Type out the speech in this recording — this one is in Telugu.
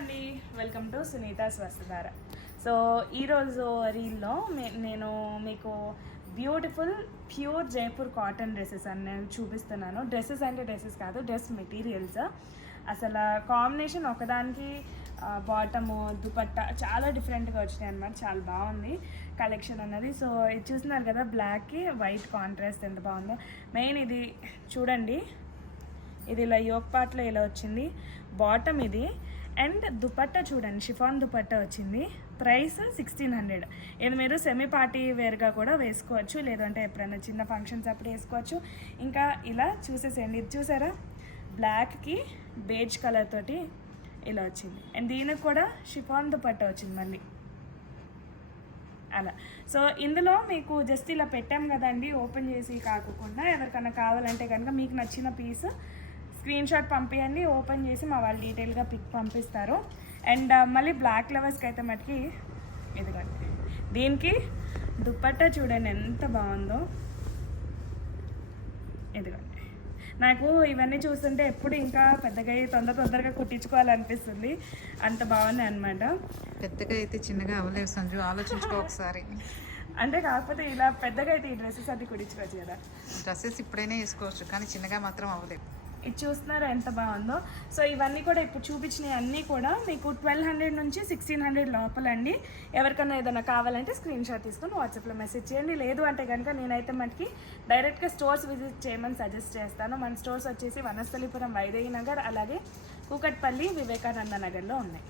అండి, వెల్కమ్ టు సునీత స్వస్థధార. సో ఈరోజు రీల్లో నేను మీకు beautiful pure Jaipur cotton dresses అని నేను చూపిస్తున్నాను. డ్రెస్సెస్ అంటే డ్రెస్సెస్ కాదు, డ్రెస్ మెటీరియల్స్. అసలు కాంబినేషన్ ఒకదానికి బాటము దుపట్టా చాలా డిఫరెంట్గా వచ్చినాయి అన్నమాట. చాలా బాగుంది కలెక్షన్ అన్నది. సో ఇది చూస్తున్నారు కదా, బ్లాక్కి వైట్ కాంట్రాస్ట్ ఎంత బాగుందో. మెయిన్ ఇది చూడండి, ఇది ఇలా యోక్ పార్ట్లో ఇలా వచ్చింది, బాటమ్ ఇది. అండ్ దుపట్టా చూడండి, షిఫాన్ దుపట్టా వచ్చింది. ప్రైస్ 1600. ఇది మీరు సెమీ పార్టీ వేర్గా కూడా వేసుకోవచ్చు, లేదంటే ఎప్పుడైనా చిన్న ఫంక్షన్స్ అప్పుడు వేసుకోవచ్చు. ఇంకా ఇలా చూసేసేయండి, ఇది చూసారా, బ్లాక్కి బేజ్ కలర్ తోటి ఇలా వచ్చింది. అండ్ దీనికి కూడా షిఫాన్ దుపట్టా వచ్చింది మళ్ళీ అలా. సో ఇందులో మీకు జస్ట్ ఇలా పెట్టాం కదండి, ఓపెన్ చేసి కాకుండా ఎవరికైనా కావాలంటే కనుక మీకు నచ్చిన పీస్ స్క్రీన్ షాట్ పంపించండి, ఓపెన్ చేసి మా వాళ్ళు డీటెయిల్గా పిక్ పంపిస్తారు. అండ్ మళ్ళీ బ్లాక్ లవర్స్కి అయితే మటుకి ఇదిగోండి, దీనికి దుపట్టా చూడండి ఎంత బాగుందో. ఇదిగోండి, నాకు ఇవన్నీ చూస్తుంటే ఎప్పుడు ఇంకా పెద్దగా తొందరగా కుట్టించుకోవాలనిపిస్తుంది, అంత బాగున్నాయి అనమాట. పెద్దగా అయితే చిన్నగా అవ్వలేవు సంజు, ఆలోచించుకో ఒకసారి. అంటే కాకపోతే ఇలా పెద్దగా అయితే ఈ డ్రెస్సెస్ అన్ని కుట్టించుకోవచ్చు కదా. డ్రెస్సెస్ ఇప్పుడైనా వేసుకోవచ్చు, కానీ చిన్నగా మాత్రం అవ్వలేవు. ఇది చూస్తున్నారా ఎంత బాగుందో. సో ఇవన్నీ కూడా ఇప్పుడు చూపించినవి అన్నీ కూడా మీకు 1200 నుంచి 1600 లోపలండి. ఎవరికైనా ఏదైనా కావాలంటే స్క్రీన్ షాట్ తీసుకొని వాట్సాప్లో మెసేజ్ చేయండి. లేదు అంటే కనుక నేనైతే మనకి డైరెక్ట్గా స్టోర్స్ విజిట్ చేయమని సజెస్ట్ చేస్తాను. మన స్టోర్స్ వచ్చేసి వనస్థలిపురం వైదేహి నగర్, అలాగే కూకట్పల్లి వివేకానంద నగర్లో ఉన్నాయి.